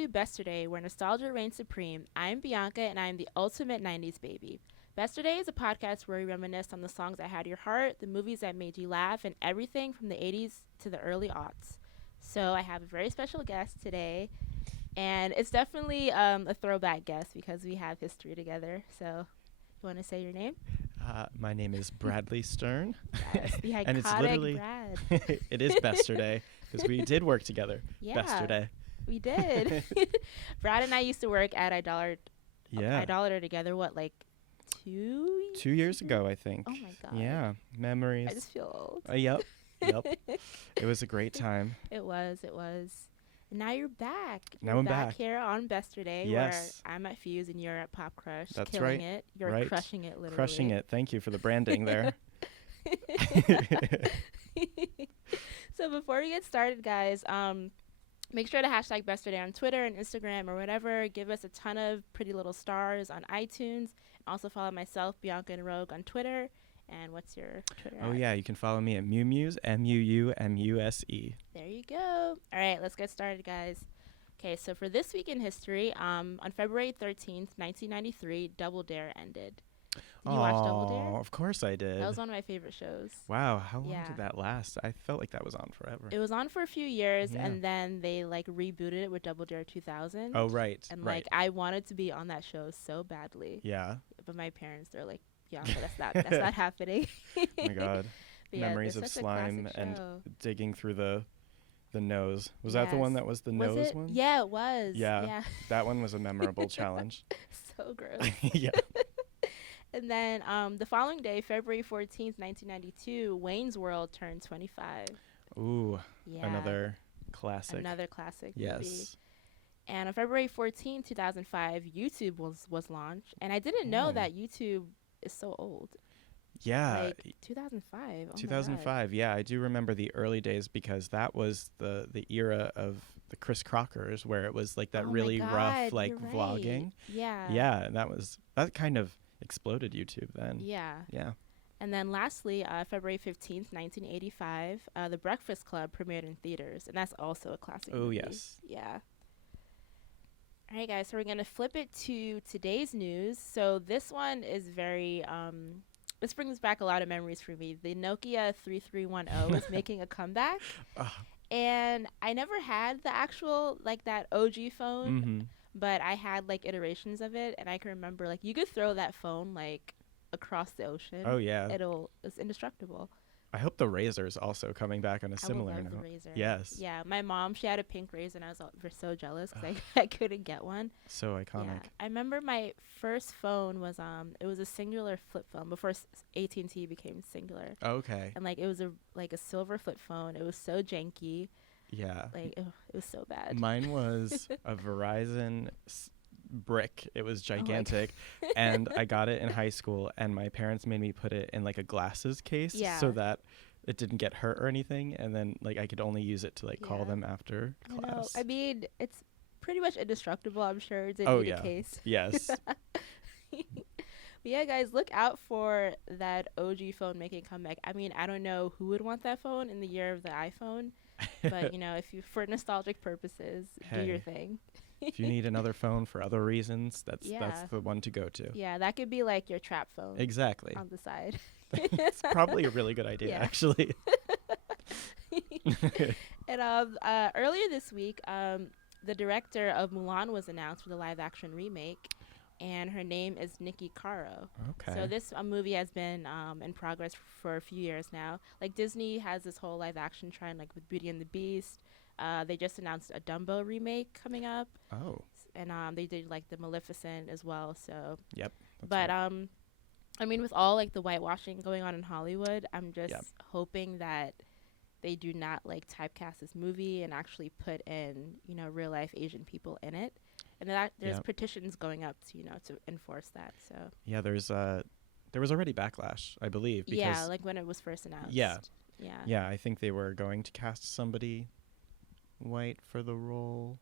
to Besterday, where nostalgia reigns supreme. I'm Bianca, and I'm the ultimate 90s baby. Besterday is a podcast where we reminisce on the songs that had your heart, the movies that made you laugh, and everything from the 80s to the early aughts. So I have a very special guest today, and it's definitely a throwback guest because we have history together. So, you want to say your name? My name is Bradley Stern. Yes, the iconic and it's literally, Brad. it is Besterday because we did work together. Yeah. Besterday. We did. Brad and I used to work at Yeah. Idolater together, what, like 2 years ago, I think. Oh my God. Yeah. Memories. I just feel old. Yep. It was a great time. It was. And now you're back. Now You're I'm back. here on Yesterday, Yes. where I'm at Fuse and you're at Popcrush. That's killing right. it. You're Right. crushing it, literally. Crushing it. Thank you for the branding there. So before we get started, guys, make sure to hashtag Besterday on Twitter and Instagram or whatever. Give us a ton of pretty little stars on iTunes. And also follow myself, Bianca and Rogue, on Twitter. And what's your Twitter Oh, at? yeah. You can follow me at Mumuse, MUUMUSE. There you go. All right, let's get started, guys. Okay, so for this week in history, on February 13th, 1993, Double Dare ended. Did you watch Double Dare? Of course I did. That was one of my favorite shows. Wow. How long Yeah. did that last? I felt like that was on forever. It was on for a few years, Yeah. and then they like rebooted it with Double Dare 2000. Oh, right. And right. like I wanted to be on that show so badly, Yeah. but my parents, they're like, "Yeah, that's not happening." Oh my God. But yeah, Memories it's of such a slime classic and show. digging through the nose. Was that the one Yes. that was the Was nose it? one? Yeah, it was. Yeah. That one was a memorable challenge. So gross. Yeah. And then the following day, February 14th, 1992, Wayne's World turned 25. Ooh, Yeah. another classic. Another classic movie. Yes. And on February 14th, 2005, YouTube was launched. And I didn't know Oh. that YouTube is so old. Yeah. Like 2005. Oh my God. 2005. Yeah, I do remember the early days because that was the era of the Chris Crockers where it was like that Oh my really rough God, like you're right. vlogging. Yeah. Yeah, and that kind of exploded YouTube then. Yeah. Yeah. And then lastly, February 15th, 1985, The Breakfast Club premiered in theaters. And that's also a classic Oh, movie. yes. Yeah. All right, guys, so we're going to flip it to today's news. So this one is very, this brings back a lot of memories for me. The Nokia 3310 is making a comeback. Ugh. And I never had the actual, like, that OG phone, Mhm. but I had, like, iterations of it. And I can remember, like, you could throw that phone, like, across the ocean. Oh yeah. It's indestructible. I hope the Razor's also coming back on a I similar would love note. the Razor. Yes. Yeah, my mom, she had a pink Razor, and I was so jealous because I couldn't get one. So iconic. Yeah, I remember my first phone was it was a singular flip phone before AT&T became singular, Okay. and like it was a silver flip phone. It was so janky, Yeah. like it was so bad. Mine was a Verizon brick. It was my gigantic. And I got it in high school, and my parents made me put it in like a glasses case Yeah. so that it didn't get hurt or anything. And then like I could only use it to like call Yeah. them after I know. class. I mean, it's pretty much indestructible. I'm sure it's Oh, need yeah. a case. Yes. But yeah, guys, look out for that OG phone making a comeback. I mean, I don't know who would want that phone in the year of the iPhone, but you know, if you for nostalgic purposes, do your Hey. thing. If you need another phone for other reasons, that's Yeah. the one to go to. Yeah, that could be like your trap phone Exactly. on the side. It's probably a really good idea, Yeah. actually. And earlier this week, the director of Mulan was announced for the live-action remake, and her name is Nikki Caro. Okay. So this movie has been in progress for a few years now. Like Disney has this whole live-action trend, like with Beauty and the Beast. They just announced a Dumbo remake coming up, Oh, and they did like the Maleficent as well. So, yep. but right. I mean, with all like the whitewashing going on in Hollywood, I'm just Yep. hoping that they do not like typecast this movie and actually put in, you know, real life Asian people in it. And that there's Yep. petitions going up to, you know, to enforce that. So Yeah, there was already backlash, I believe. Because yeah, like when it was first announced. Yeah. Yeah. Yeah, I think they were going to cast somebody white for the role.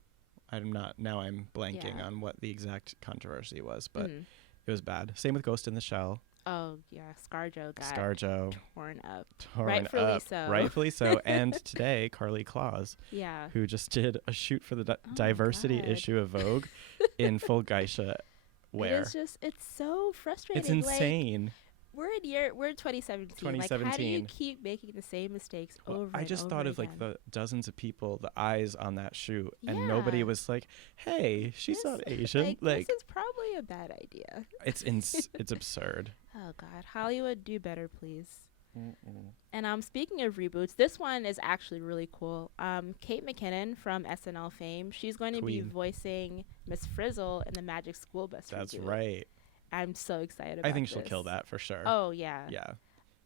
I'm blanking Yeah. on what the exact controversy was, but Mhm. it was bad. Same with Ghost in the Shell. Oh yeah, ScarJo got ScarJo torn up. torn Rightfully up, so. rightfully so. And today, Carly Claus, Yeah. who just did a shoot for the Oh my diversity God. issue of Vogue in full geisha wear. It's so frustrating. It's insane. Like, we're in 2017. Like, how do you 2017. keep making the same mistakes Well, over I and just over thought of like again? the dozens of people, the eyes on that shoot, and nobody Yeah. was like, "Hey, she's not This- Asian." Like, this is probably a bad idea. it's absurd. Oh God, Hollywood, do better, please. And speaking of reboots, this one is actually really cool. Kate McKinnon from SNL fame, she's going to be Queen. voicing Miss Frizzle in the Magic School Bus That's reboot. right. I'm so excited about I think she'll this. kill that for sure. Oh yeah. Yeah.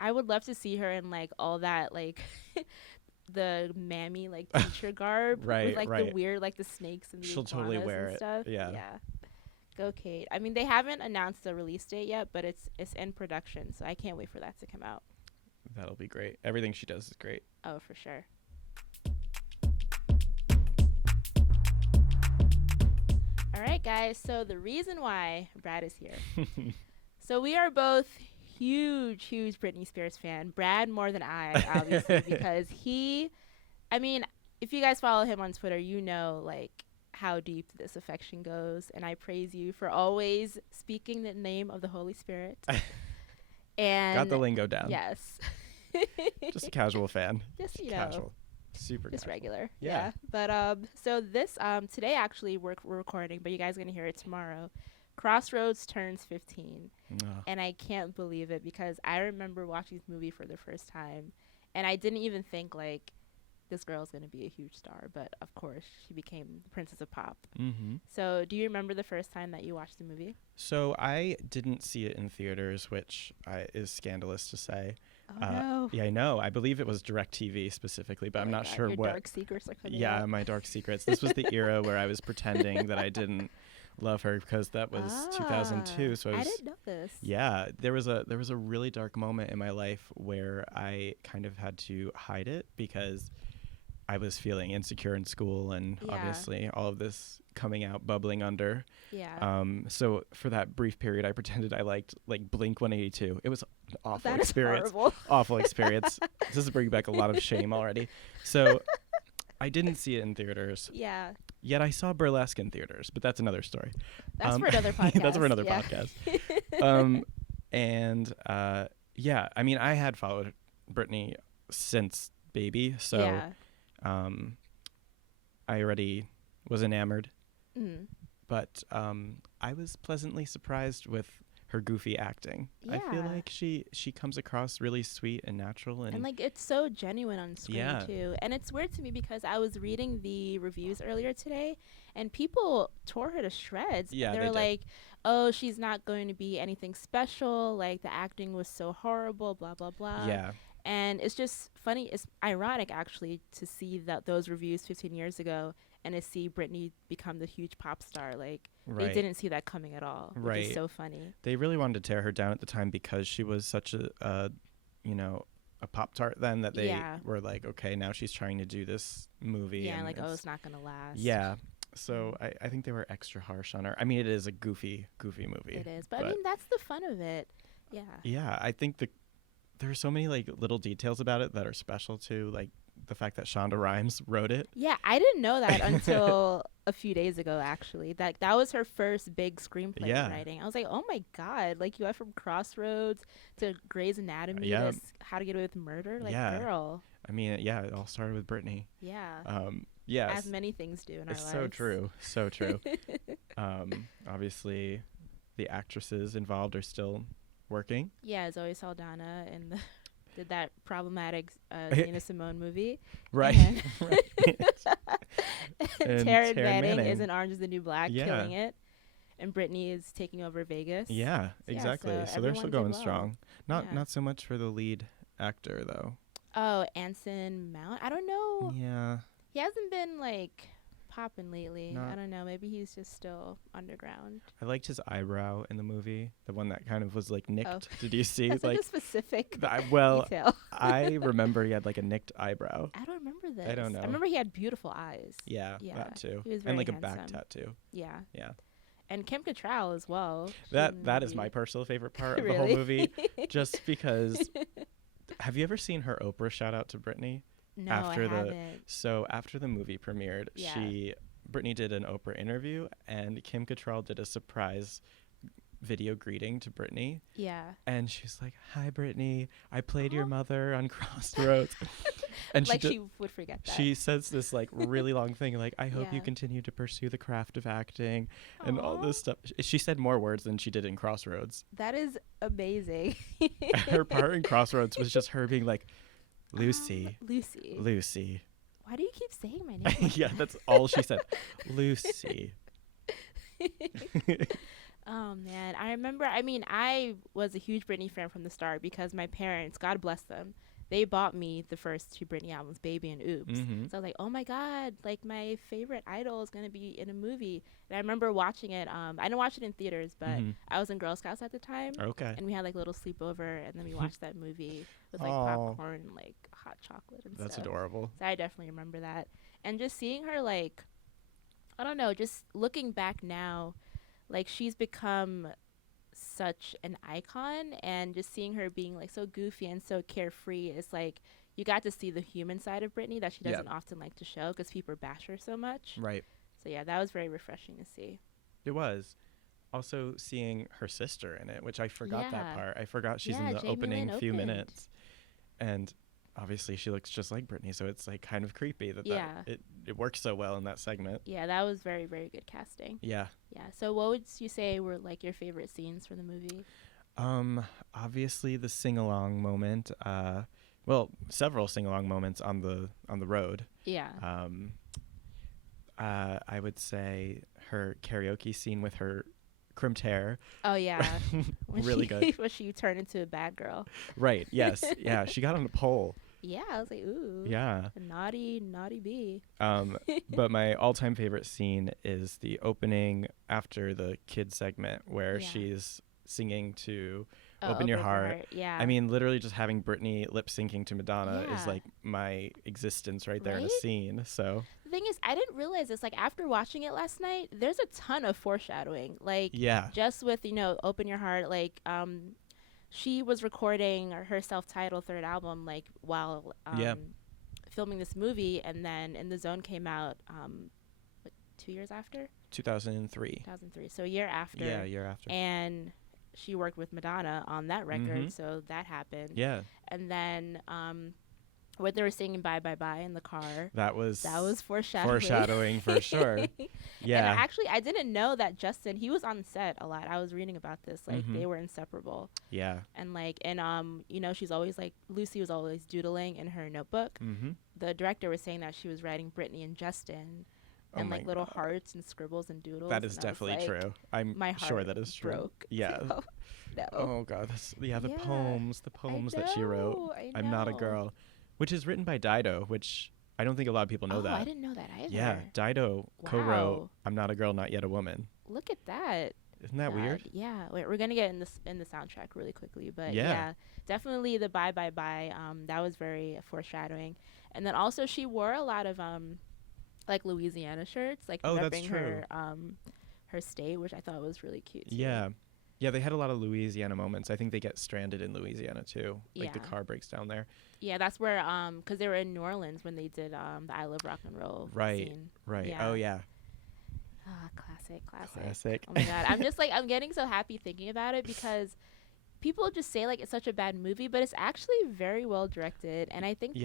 I would love to see her in like all that like the mammy like teacher garb Right, with like the right. weird like the snakes and the She'll totally iguanas wear and it. stuff. Yeah. Go Kate. I mean, they haven't announced the release date yet, but it's in production, so I can't wait for that to come out. That'll be great. Everything she does is great. Oh, for sure. All right, guys. So the reason why Brad is here. So we are both huge Britney Spears fan. Brad more than I, obviously, because I mean, if you guys follow him on Twitter, you know, like, how deep this affection goes. And I praise you for always speaking the name of the Holy Spirit. And Got the lingo down. yes. Just a casual fan. Just, you know. Casual. Super Just casual. regular. Yeah. But so this today actually we're recording, but you guys are gonna hear it tomorrow. Crossroads turns 15, Ugh. and I can't believe it because I remember watching this movie for the first time, and I didn't even think like this girl's gonna be a huge star, but of course she became the Princess of Pop. Mm-hmm. So do you remember the first time that you watched the movie? So I didn't see it in theaters, which is scandalous to say. Oh no. Yeah, I know. I believe it was DirecTV specifically, but Oh I'm my not God, sure your what. dark secrets are coming Yeah, out. my dark secrets. This was the era where I was pretending that I didn't love her because that was 2002. So I didn't know this. Yeah, there was a really dark moment in my life where I kind of had to hide it because I was feeling insecure in school, and Yeah. obviously all of this coming out, bubbling under. Yeah. So for that brief period, I pretended I liked like Blink 182. It was an awful That is experience. horrible. Awful experience. This is bringing back a lot of shame already. So I didn't see it in theaters. Yeah. Yet I saw Burlesque in theaters, but that's another story. That's for another podcast. That's for another yeah. podcast. And yeah, I mean, I had followed Britney since Baby, so Yeah. I already was enamored. Mm. But I was pleasantly surprised with her goofy acting. I feel Yeah. like she comes across really sweet and natural, And like it's so genuine on screen Yeah. too. And it's weird to me because I was reading the reviews earlier today and people tore her to shreds. Yeah, They they were did. like, "Oh, she's not going to be anything special. Like the acting was so horrible, blah blah blah." yeah, And it's just funny, it's ironic actually to see that those reviews 15 years ago and to see Britney become the huge pop star. Like right. they didn't see that coming at all. Which Right. is so funny. They really wanted to tear her down at the time because she was such a Pop Tart then that they Yeah. were like, okay, now she's trying to do this movie. Yeah, and like, oh, it's- it's not gonna last. yeah. So I think they were extra harsh on her. I mean, it is a goofy movie. It is. But I but- mean that's the fun of it. Yeah. Yeah, I think there are so many like little details about it that are special too, like the fact that Shonda Rhimes wrote it. Yeah, I didn't know that until a few days ago. Actually, that was her first big screenplay Yeah. writing. I was like, oh my God! Like you went from Crossroads to Grey's Anatomy Yeah. to How to Get Away with Murder. Like, Yeah. girl. I mean, yeah, it all started with Britney. Yeah. Yes, As many things do in our it's lives. so true, so true. Obviously, the actresses involved are still working. Yeah, Zoe Saldana and did that problematic Nina Simone movie. Right. And And Taryn Taryn Manning Manning. is in Orange is the New Black, Yeah. killing it. And Britney is taking over Vegas. Yeah, Yeah, exactly. so So they're still everyone did going well. strong. Yeah. Not so much for the lead actor though. Oh, Anson Mount. I don't know. Yeah. He hasn't been like popping lately. Not- I don't know. Maybe he's just still underground. I liked his eyebrow in the movie, the one that kind of was like nicked. Oh. Did you see? That's like a specific Well, detail. I remember he had like a nicked eyebrow. I don't remember this. I don't know. I remember he had beautiful eyes. Yeah, Yeah, that too. he was And very like a back handsome. tattoo. Yeah. Yeah. And Kim Cattrall as well. That is my personal favorite part of the whole movie, just because. Have you ever seen her Oprah shout out to Britney? No, I haven't. So after the movie premiered, Britney did an Oprah interview, and Kim Cattrall did a surprise video greeting to Britney. Yeah. And she's like, "Hi, Britney. I played your mother on Crossroads." And like she would forget that. She says this like really long thing, like, "I hope you continue to pursue the craft of acting," and all this stuff. She said more words than she did in Crossroads. That is amazing. Her part in Crossroads was just her being like, Lucy. Lucy. Why do you keep saying my name? Yeah, that's all she said. Lucy. Oh, man. I remember, I was a huge Britney fan from the start because my parents, God bless them, they bought me the first 2 Britney albums, Baby and Oops. Mm-hmm. So I was like, oh my God, like my favorite idol is going to be in a movie. And I remember watching it. I didn't watch it in theaters, but I was in Girl Scouts at the time. Okay. And we had like a little sleepover, and then we watched that movie with like popcorn and like hot chocolate and stuff. That's adorable. So I definitely remember that. And just seeing her, like, I don't know, just looking back now, like she's become such an icon, and just seeing her being like so goofy and so carefree is like you got to see the human side of Britney that she doesn't often like to show because people bash her so much. Right. So yeah, that was very refreshing to see. It was. Also seeing her sister in it, which I forgot that part. I forgot she's in the Jamie opening Lynn few opened. minutes. And obviously she looks just like Britney, so it's like kind of creepy that it works so well in that segment. Yeah, that was very, very good casting. Yeah. Yeah. So what would you say were like your favorite scenes from the movie? Obviously the sing-along moment. Well, several sing-along moments on the road. Yeah. I would say her karaoke scene with her crimped hair. Oh yeah. Really good. When she turned into a bad girl. Right. Yes. Yeah. She got on a pole. Yeah, I was like, ooh. Yeah. A naughty bee. But my all-time favorite scene is the opening after the kid segment where she's singing to Open Your Heart. Yeah. I mean, literally just having Britney lip syncing to Madonna is like my existence right there in a scene. So the thing is, I didn't realize this. Like after watching it last night, there's a ton of foreshadowing. Like just with Open Your Heart. Like she was recording her self-titled 3rd album like while filming this movie, and then In the Zone came out 2 years after. 2003. So a year after. Yeah, a year after. And she worked with Madonna on that record, so that happened. Yeah. And then when they were singing Bye Bye Bye in the car. That was foreshadowing. Foreshadowing for sure. Yeah. And I didn't know that Justin, he was on set a lot. I was reading about this. Like they were inseparable. Yeah. And she's always like, Lucy was always doodling in her notebook. The director was saying that she was writing Britney and Justin. And like little hearts and scribbles and doodles. That is definitely true. I'm sure that is true. Broke. Yeah. So, no. Oh God. The poems that she wrote. I'm Not a Girl, which is written by Dido, which I don't think a lot of people know that. I didn't know that either. Yeah. Dido co-wrote I'm Not a Girl, Not Yet a Woman. Look at that. Isn't that weird? Yeah. Wait, we're gonna get in the soundtrack really quickly, but yeah, definitely the Bye Bye Bye. That was very foreshadowing, and then also she wore a lot of like Louisiana shirts, like repping her state, which I thought was really cute too. Yeah. Yeah, they had a lot of Louisiana moments. I think they get stranded in Louisiana too. Like the car breaks down there. Yeah, that's where because they were in New Orleans when they did the I Love Rock and Roll scene. Right. Yeah. Oh yeah. Classic. Oh my God. I'm getting so happy thinking about it because people just say like it's such a bad movie, but it's actually very well directed. And I think,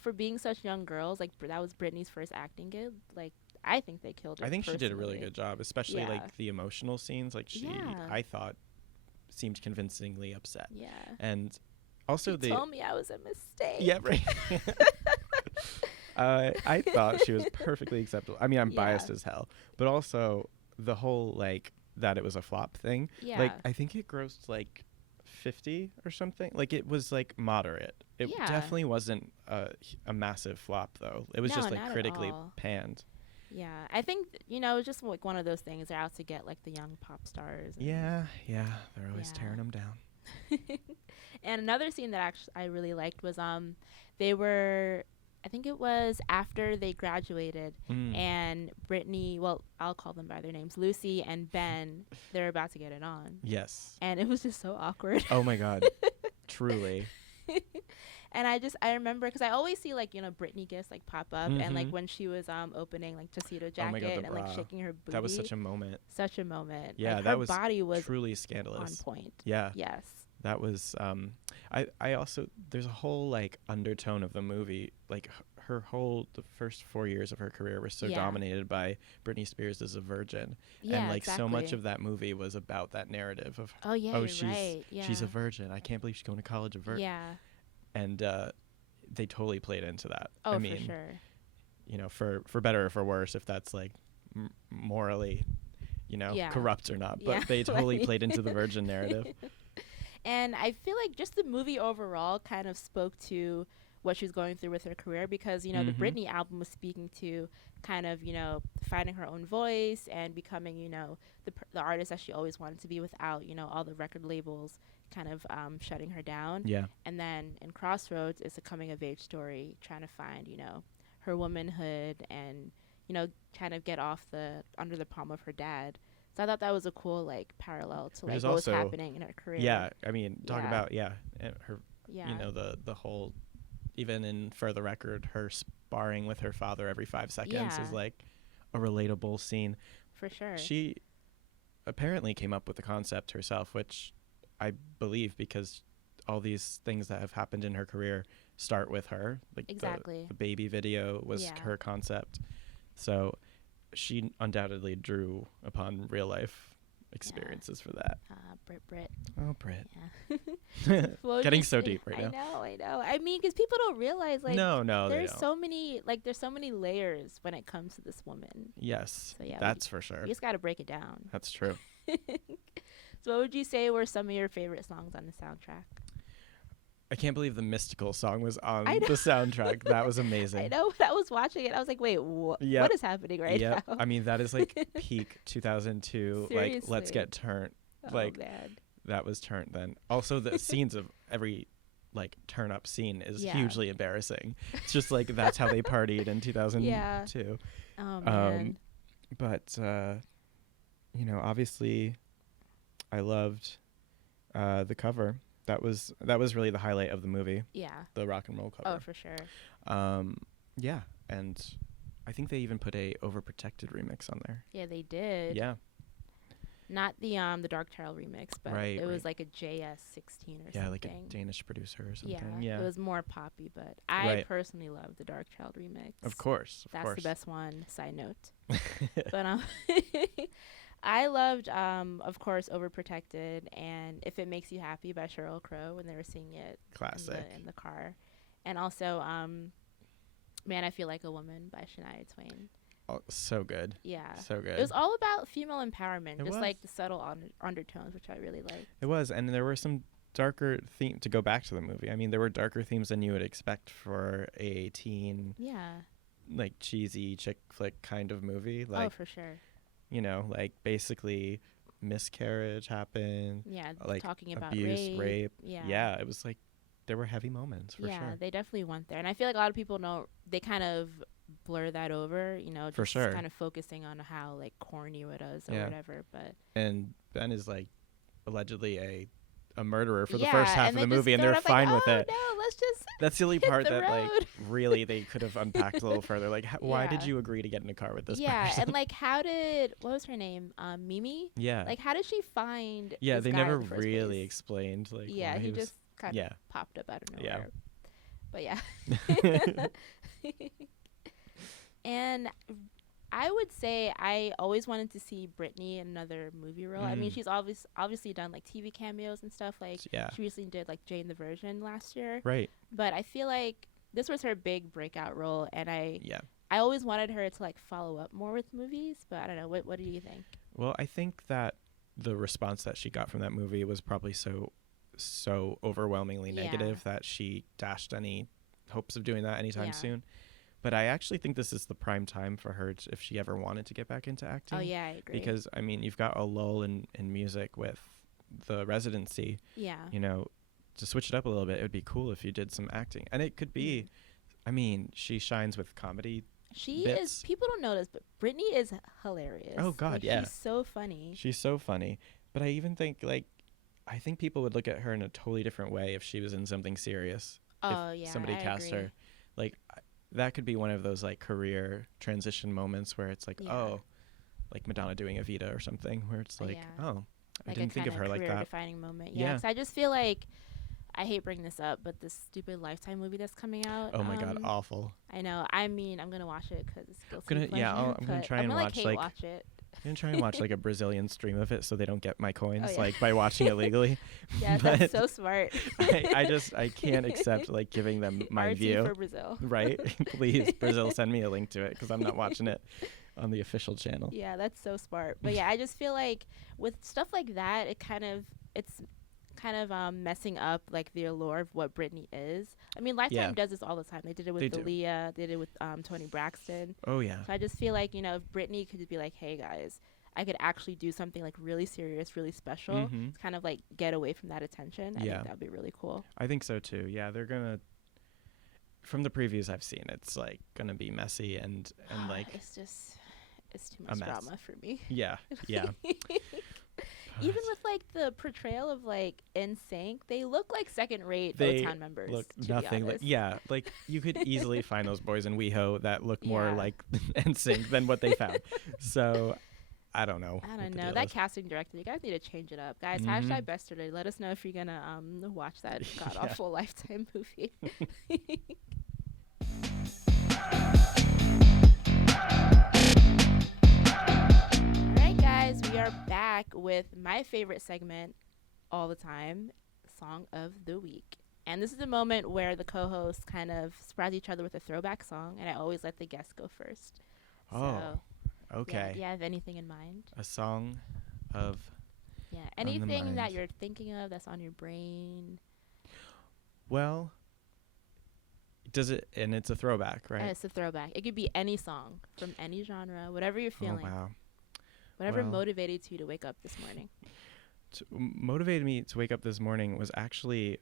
for being such young girls, like that was Britney's first acting gig. Like I think they killed it. I think she did a really good job, especially like the emotional scenes. Like I thought, seemed convincingly upset. Yeah. And also she told me I was a mistake. Yeah, right. I thought she was perfectly acceptable. I mean, I'm biased as hell, but also the whole like that it was a flop thing. Yeah. Like I think it grossed like 50 or something. Like it was like moderate. It definitely wasn't a massive flop though. It was just like critically panned. Yeah, I think it's just like one of those things. They're out to get like the young pop stars. Yeah, they're always tearing them down. And another scene that actually I really liked was they were I think it was after they graduated, and Britney, well, I'll call them by their names, Lucy and Ben, they're about to get it on. Yes. And it was just so awkward. Oh my God. Truly. And I remember, because I always see, like, you know, Britney gifts, like, pop up. And, like, when she was opening, like, Tuxedo Jacket, oh my God, and, like, shaking her booty. That was such a moment. Such a moment. Yeah, like, that her was body was truly scandalous. on point. Yeah. Yes. That was, I also, there's a whole, like, undertone of the movie, like, the first 4 years of her career were so dominated by Britney Spears as a virgin. Yeah, and, like, exactly. so much of that movie was about that narrative of, she's right. Yeah. she's a virgin. I can't believe she's going to college a virgin. Yeah. And they totally played into that. Oh, I mean, for sure. You know, for better or for worse, if that's, like, morally, you know, corrupt or not. But they totally played into the virgin narrative. And I feel like just the movie overall kind of spoke to what she was going through with her career, because, you know, the Britney album was speaking to kind of, you know, finding her own voice and becoming, you know, the artist that she always wanted to be without, you know, all the record labels kind of shutting her down. Yeah. And then in Crossroads, it's a coming of age story, trying to find, you know, her womanhood and, you know, kind of get off under the palm of her dad. So I thought that was a cool, like, parallel to, like, what was happening in her career. Yeah, I mean, talk about, her, you know, the whole, even in For the Record, her sparring with her father every 5 seconds is, like, a relatable scene. For sure. She apparently came up with the concept herself, which I believe, because all these things that have happened in her career start with her. Like, exactly. The baby video was her concept. So she undoubtedly drew upon real life experiences for that. Brit. Oh, Brit. Yeah. Getting so deep right now. I know. I mean, because people don't realize, like, no, there's so many layers when it comes to this woman. Yes, so, that's for sure. You just got to break it down. That's true. So what would you say were some of your favorite songs on the soundtrack? I can't believe the Mystical song was on the soundtrack. That was amazing. I know. When I was watching it, I was like, wait, what is happening now? I mean, that is, like, peak 2002. Seriously. Like, let's get turned. Oh, like, man. That was turned then. Also, the scenes of every, like, turn up scene is hugely embarrassing. It's just, like, that's how they partied in 2002. Yeah. Oh, man. But, you know, obviously, I loved the cover. That was really the highlight of the movie. Yeah. The rock and roll cover. Oh, for sure. Yeah, and I think they even put a Overprotected remix on there. Yeah, they did. Yeah. Not the Dark Child remix, but it was like a JS16 or something. Yeah, like a Danish producer or something. Yeah. It was more poppy, but I personally love the Dark Child remix. Of course. That's the best one, side note. But I loved, of course, Overprotected and If It Makes You Happy by Sheryl Crow when they were singing it. Classic. In the car. And also, Man, I Feel Like a Woman by Shania Twain. Oh, so good. Yeah. So good. It was all about female empowerment, It just was. like the subtle undertones, which I really liked. It was, and there were some darker themes, to go back to the movie. I mean, there were darker themes than you would expect for a teen, like, cheesy chick flick kind of movie. Like, oh, for sure. You know, like, basically miscarriage happened. Yeah, like, talking about abuse, rape. Yeah, it was like, there were heavy moments, for sure. Yeah, they definitely went there. And I feel like a lot of people they kind of blur that over, you know, just for sure. kind of focusing on how, like, corny it is or whatever. But and Ben is, like, allegedly a murderer for the first half of the movie, and they're fine with it. No, let's just that's the only part that road. Like, really they could have unpacked a little further. Like, why did you agree to get in a car with this person? And, like, what was her name? Mimi? Yeah. Like, how did she find they this guy never in the first really place? explained, like, yeah, why he just kind of popped up out of nowhere. But yeah. And I would say I always wanted to see Britney in another movie role. I mean, she's obviously done, like, TV cameos and stuff. Like, she recently did, like, Jane the Virgin last year. Right. But I feel like this was her big breakout role, and I always wanted her to, like, follow up more with movies. But I don't know. What do you think? Well, I think that the response that she got from that movie was probably so overwhelmingly negative that she dashed any hopes of doing that anytime soon. But I actually think this is the prime time for her if she ever wanted to get back into acting. Oh, yeah, I agree. Because, I mean, you've got a lull in music with the residency. Yeah. You know, to switch it up a little bit, it would be cool if you did some acting. And it could be I mean, she shines with comedy. She bits. is. People don't know this, but Britney is hilarious. Oh God, yeah. She's so funny. She's so funny. But I even think I think people would look at her in a totally different way if she was in something serious. Oh if yeah, somebody cast her. Like that could be one of those like career transition moments where it's like, oh, like Madonna doing Evita or something, where it's like, oh, I didn't think of her like that. Career-defining moment. Yeah, 'cause I just feel like, I hate bringing this up, but this stupid Lifetime movie that's coming out. Oh my God, awful. I know. I mean, I'm gonna watch it because it's guilty I'm gonna try and watch watch it. I'm gonna try and watch like a Brazilian stream of it so they don't get my coins like by watching it legally. Yeah, that's so smart. I can't accept like giving them my RT view. for Brazil. Right? Please, Brazil, send me a link to it because I'm not watching it on the official channel. Yeah, that's so smart. But yeah, I just feel like with stuff like that, it's kind of messing up like the allure of what Britney is. I mean, Lifetime does this all the time. They did it with Aaliyah. They did it with Toni Braxton. Oh yeah. So I just feel like, if Britney could just be like, hey guys, I could actually do something like really serious, really special. It's kind of like get away from that attention. I think that would be really cool. I think so too. Yeah, they're gonna. From the previews I've seen, it's like gonna be messy and like. It's too much drama for me. Yeah. Even with like the portrayal of like NSYNC, they look like second-rate O-Town members. Look nothing like like you could easily find those boys in WeHo that look more like NSYNC than what they found. So I don't know. That casting director, you guys need to change it up, guys. Hashtag Besterday. Let us know if you're gonna watch that god awful Lifetime movie. We are back with my favorite segment all the time, Song of the Week. And this is a moment where the co-hosts kind of surprise each other with a throwback song, and I always let the guest go first. Oh, so, okay. Yeah, do you have anything in mind? A song of... Yeah, anything that you're thinking of that's on your brain. Well, and it's a throwback, right? It's a throwback. It could be any song from any genre, whatever you're feeling. Oh, wow. Whatever motivated you to wake up this morning. Motivated me to wake up this morning was actually,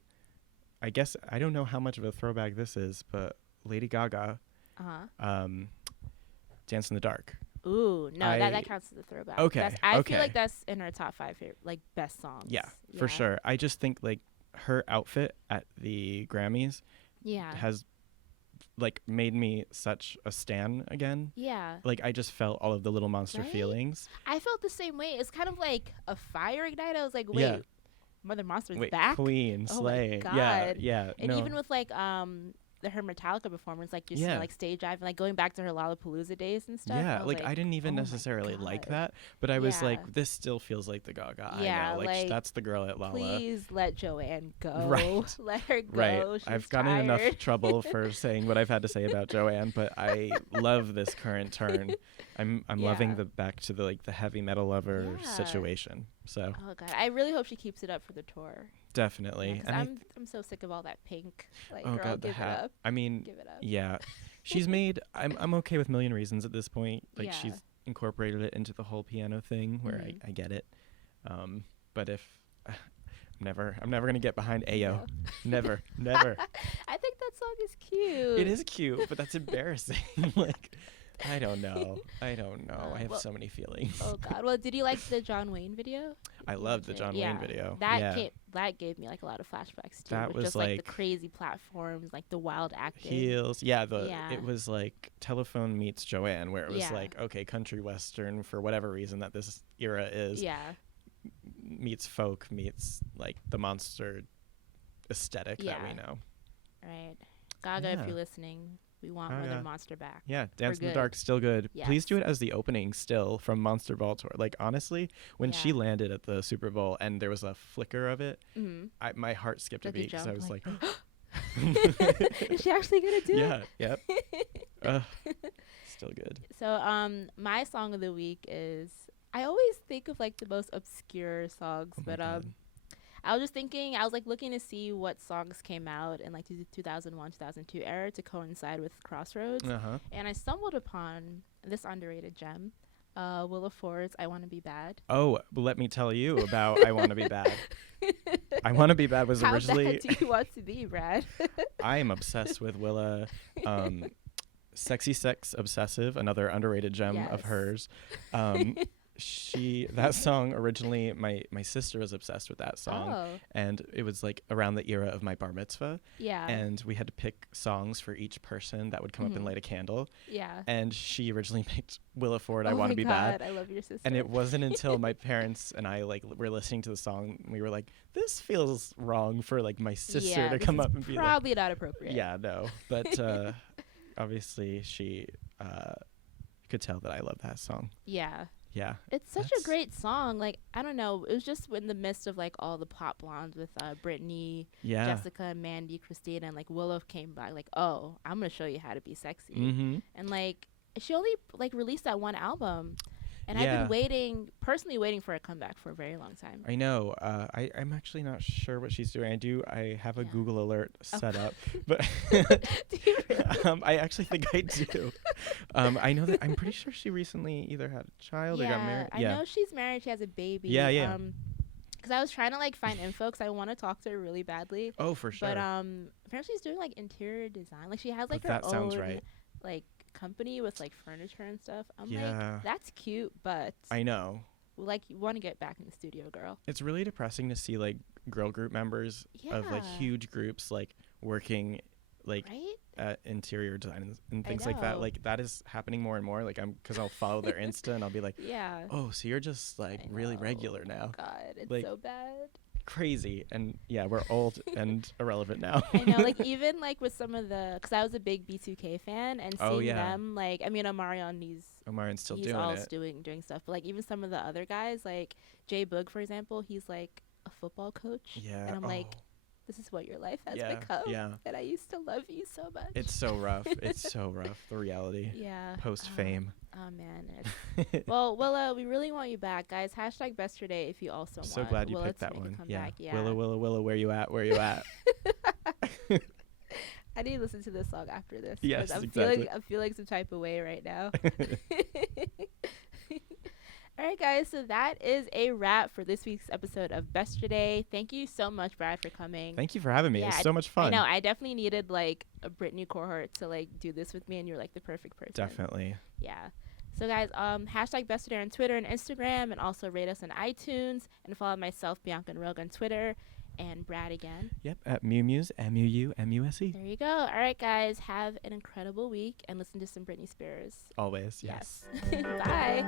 I guess, I don't know how much of a throwback this is, but Lady Gaga, Dance in the Dark. Ooh, no, that counts as a throwback. Okay, I feel like that's in our top 5 like best songs. Yeah, for sure. I just think like her outfit at the Grammys has like made me such a stan again. Yeah. Like I just felt all of the Little Monster feelings. I felt the same way. It's kind of like a fire ignite. I was like, wait, Mother Monster's back? Queen, Slay. Oh my God. Yeah. And even with like her Metallica performance, like just like stage dive and like going back to her Lollapalooza days and stuff. Yeah, like I didn't even necessarily like that, but I was like, this still feels like the Gaga. Yeah, I know. Like that's the girl at Lolla. Please let Joanne go. Right. Let her go. Right. She's I've gotten enough trouble for saying what I've had to say about Joanne, but I love this current turn. I'm loving the back to the like the heavy metal lover situation. So. Oh God, I really hope she keeps it up for the tour. Definitely. Yeah, and I'm so sick of all that pink. Like, oh girl, God, the give hat. It up. I mean, give it up. Yeah, she's made. I'm okay with Million Reasons at this point. Like she's incorporated it into the whole piano thing, where I get it. But if I'm never gonna get behind Ayo. Never. I think that song is cute. It is cute, but that's embarrassing. Like. I don't know. I have so many feelings. Oh God. Well, did you like the John Wayne video? I loved the John Wayne video. That gave me like a lot of flashbacks too. That was just like the crazy platforms, like the wild acting. Heels. Yeah. It was like Telephone meets Joanne, where it was like, okay, country western for whatever reason that this era is. Yeah. Meets folk meets like the monster aesthetic that we know. Right. Gaga, if you're listening. We want Mother Monster back. Yeah, Dance in the Dark, still good. Yes. Please do it as the opening still from Monster Ball Tour. Like, honestly, when she landed at the Super Bowl and there was a flicker of it, my heart skipped a beat because I was like is she actually going to do it? Yeah, yep. Still good. So my song of the week is, I always think of, like, the most obscure songs, but I was just thinking, I was like looking to see what songs came out in like 2001, 2002 era to coincide with Crossroads. And I stumbled upon this underrated gem, Willa Ford's I Want to Be Bad. Oh, let me tell you about I Want to Be Bad. I Want to Be Bad was How originally. bad do you want to be, Brad? I am obsessed with Willa. Sexy Sex Obsessive, another underrated gem of hers. That song originally, my sister was obsessed with that song, and it was like around the era of my bar mitzvah. Yeah. And we had to pick songs for each person that would come up and light a candle. Yeah. And she originally picked Willa Ford, I Want to Be Bad. I love your sister. And it wasn't until my parents and I like were listening to the song, we were like, this feels wrong for like my sister to come up and be like, probably not appropriate. Yeah, no. But obviously she could tell that I love that song. Yeah. Yeah. It's such a great song. Like, I don't know. It was just in the midst of, like, all the pop blondes with Britney, Jessica, Mandy, Christina, and, like, Willow came by. Like, oh, I'm going to show you how to be sexy. Mm-hmm. And, like, she only, like, released that one album. And I've been personally waiting for a comeback for a very long time. I know. I'm actually not sure what she's doing. I have a Google alert set up, but do you really? I actually think I do. I know that I'm pretty sure she recently either had a child or got married. I know she's married. She has a baby. Yeah. Because I was trying to like find info because I want to talk to her really badly. Oh, for sure. But apparently she's doing like interior design. Like she has like her own like company with like furniture and stuff. I'm like, that's cute, but I know. Like, you want to get back in the studio, girl. It's really depressing to see like girl group members of like huge groups like working like at interior design and things like that. Like that is happening more and more. Like because I'll follow their Insta and I'll be like, oh, so you're just like really regular now. God, it's like, so bad. Crazy. And we're old and irrelevant now. I know, like even like with some of the, because I was a big B2K fan and seeing them, like, I mean, Omarion's still doing stuff, but like even some of the other guys, like Jay Boog, for example, he's like a football coach, and I'm like, this is what your life has become. And I used to love you so much. It's so rough. The reality. Post fame. Oh man. Well, Willa, we really want you back, guys. # Besterday if you also want. So glad you picked that one. Back. Willa, where you at? Where you at? I need to listen to this song after this. Yes, I'm feeling some type of way right now. All right, guys, so that is a wrap for this week's episode of Besterday. Thank you so much, Brad, for coming. Thant you for having me. It was so much fun. I know. I definitely needed, like, a Britney cohort to, like, do this with me, and you're, like, the perfect person. Definitely. Yeah. So, guys, # Besterday on Twitter and Instagram, and also rate us on iTunes, and follow myself, Bianca and Rogue, on Twitter, and Brad again. Yep, at Muse, MUUMUSE. There you go. All right, guys, have an incredible week, and listen to some Britney Spears. Always, yes. Bye.